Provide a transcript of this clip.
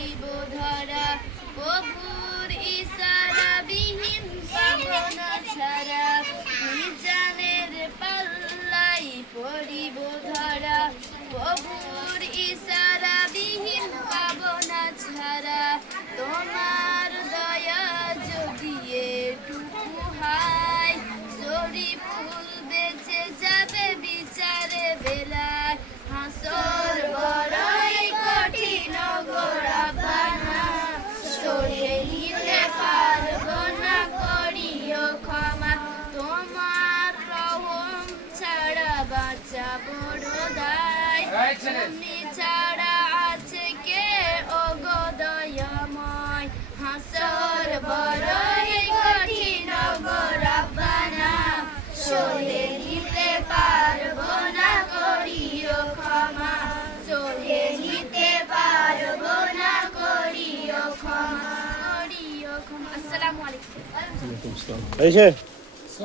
পড়িব ধরা প্রভুর ইশারা বিহীন পাবনা ছাড়া মিজানের পাল্লাই পড়িব ধরা প্রভুর ইশারা বিহীন পাবনা ছাড়া তোমার দয়া যদি এটুকু হায় শরীফুল বেঁচে যাবে বিচারে বেলায় হাসর বড়ই কঠিন গো রাব্বানা সহে নিতে পারবো না করিও ক্ষমা তোমার রহম ছাড়া বাঁচা বড় দায় তুমি ছাড়া আছে কে ও গো দয়াময় হাসর বড়ই কঠিন গো রাব্বানা সহে নিতে পারবো না করিও ক্ষমা সহে নিতে পারবো না করিও ক্ষমা আসসালামু আলাইকুম। এই যে